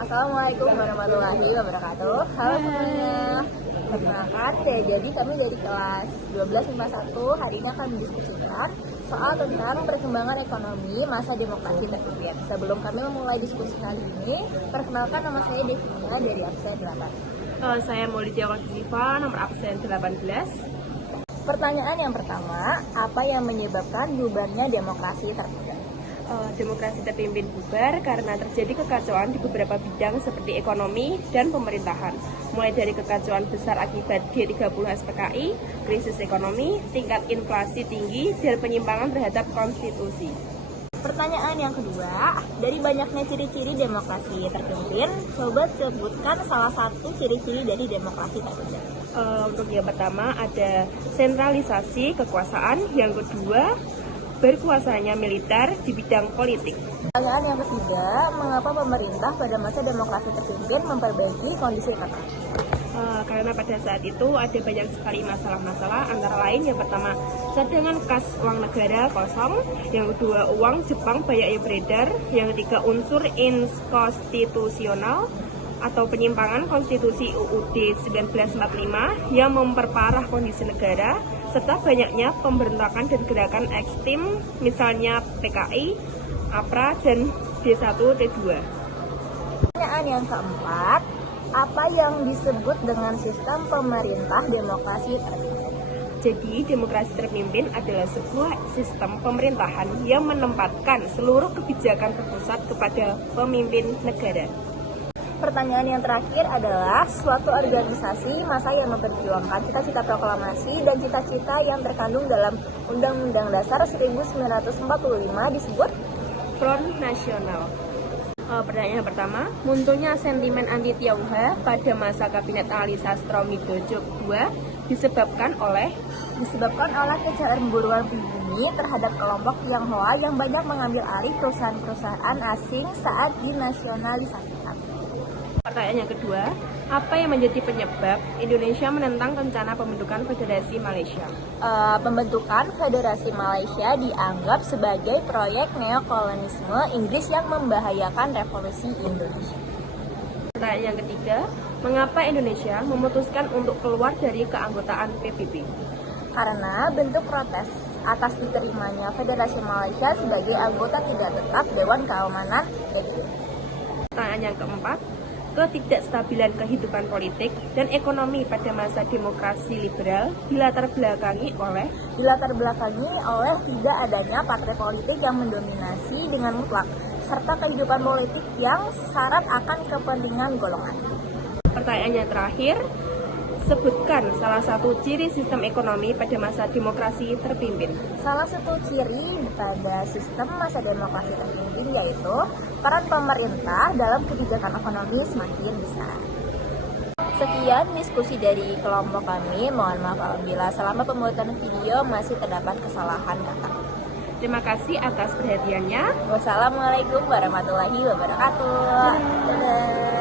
Assalamualaikum warahmatullahi wabarakatuh. Halo semuanya. Perkenalkan, saya jadi kami dari kelas 12 MIPA 1. Hari ini akan mendiskusikan soal tentang perkembangan ekonomi masa demokrasi terpimpin. Sebelum kami memulai diskusi kali ini, perkenalkan nama saya Devina dari absen 8. Saya Maulidia Wadzifa, nomor absen 18. Pertanyaan yang pertama, apa yang menyebabkan bubarnya demokrasi terpimpin? Demokrasi terpimpin bubar karena terjadi kekacauan di beberapa bidang seperti ekonomi dan pemerintahan, mulai dari kekacauan besar akibat G30 SPKI, krisis ekonomi, tingkat inflasi tinggi, dan penyimpangan terhadap konstitusi. Pertanyaan yang kedua, dari banyaknya ciri-ciri demokrasi terpimpin, coba sebutkan salah satu ciri-ciri dari demokrasi terpimpin. Untuk yang pertama ada sentralisasi kekuasaan, yang kedua berkuasanya militer di bidang politik. Pertanyaan yang ketiga, mengapa pemerintah pada masa demokrasi terpimpin memperbaiki kondisi ekonomi? Karena pada saat itu ada banyak sekali masalah-masalah, antara lain yang pertama cadangan kas uang negara kosong, yang kedua uang Jepang banyak yang beredar, yang ketiga unsur inkonstitusional atau penyimpangan konstitusi UUD 1945 yang memperparah kondisi negara, serta banyaknya pemberontakan dan gerakan ekstrem, misalnya PKI, APRA, dan D1, D2. Pertanyaan yang keempat, apa yang disebut dengan sistem pemerintah demokrasi terpimpin? Jadi, demokrasi terpimpin adalah sebuah sistem pemerintahan yang menempatkan seluruh kebijakan terpusat kepada pemimpin negara. Pertanyaan yang terakhir adalah suatu organisasi massa yang memperjuangkan cita-cita proklamasi dan cita-cita yang terkandung dalam Undang-Undang Dasar 1945 disebut Front Nasional. Pertanyaan pertama, munculnya sentimen anti Tionghoa pada masa Kabinet Ali Sastroamidjojo II disebabkan oleh kecemburuan pribumi terhadap kelompok Tionghoa yang banyak mengambil alih perusahaan-perusahaan asing saat dinasionalisasikan. Pertanyaan yang kedua, apa yang menjadi penyebab Indonesia menentang rencana pembentukan Federasi Malaysia? Pembentukan Federasi Malaysia dianggap sebagai proyek neokolonialisme Inggris yang membahayakan revolusi Indonesia. Pertanyaan yang ketiga, mengapa Indonesia memutuskan untuk keluar dari keanggotaan PBB? Karena bentuk protes atas diterimanya Federasi Malaysia sebagai anggota tidak tetap Dewan Keamanan PBB. Pertanyaan yang keempat, ketidakstabilan kehidupan politik dan ekonomi pada masa demokrasi liberal dilatar belakangi oleh tidak adanya partai politik yang mendominasi dengan mutlak, serta kehidupan politik yang syarat akan kepentingan golongan. Pertanyaan yang terakhir, sebutkan salah satu ciri sistem ekonomi pada masa demokrasi terpimpin. Salah satu ciri pada sistem masa demokrasi terpimpin yaitu peran pemerintah dalam kebijakan ekonomi semakin besar. Sekian diskusi dari kelompok kami. Mohon maaf apabila selama pembuatan video masih terdapat kesalahan kata. Terima kasih atas perhatiannya. Wassalamualaikum warahmatullahi wabarakatuh. Dadah.